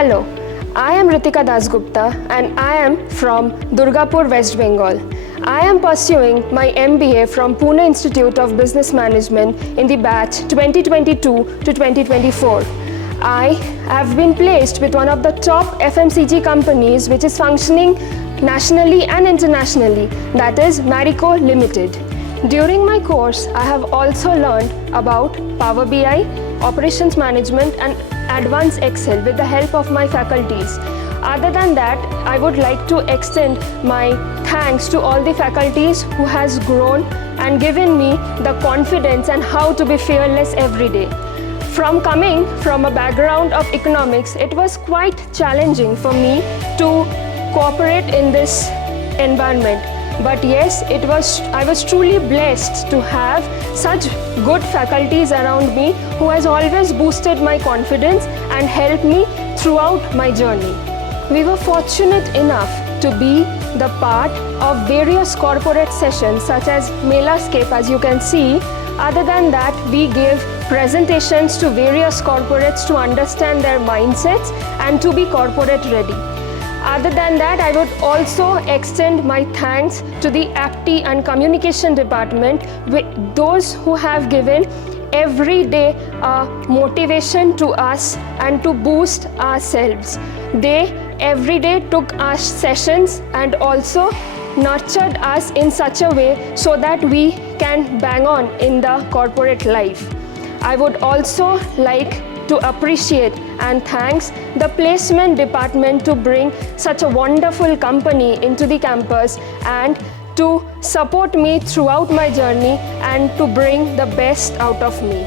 Hello, I am Ritika Dasgupta and I am from Durgapur, West Bengal. I am pursuing my MBA from Pune Institute of Business Management in the batch 2022 to 2024. I have been placed with one of the top FMCG companies which is functioning nationally and internationally, that is Marico Ltd. During my course, I have also learned about Power BI, Operations Management and Advanced Excel with the help of my faculties. Other than that, I would like to extend my thanks to all the faculties who has grown and given me the confidence and how to be fearless every day. From coming from a background of economics, it was quite challenging for me to cooperate in this environment. But yes, I was truly blessed to have such good faculties around me who has always boosted my confidence and helped me throughout my journey. We were fortunate enough to be the part of various corporate sessions such as Melascape, as you can see. Other than that, we gave presentations to various corporates to understand their mindsets and to be corporate ready. Other than that, I would also extend my thanks to the Aptitude and Communication Department, with those who have given every day motivation to us and to boost ourselves. They every day took our sessions and also nurtured us in such a way so that we can bang on in the corporate life. I would also like to appreciate and thanks the placement department to bring such a wonderful company into the campus and to support me throughout my journey and to bring the best out of me.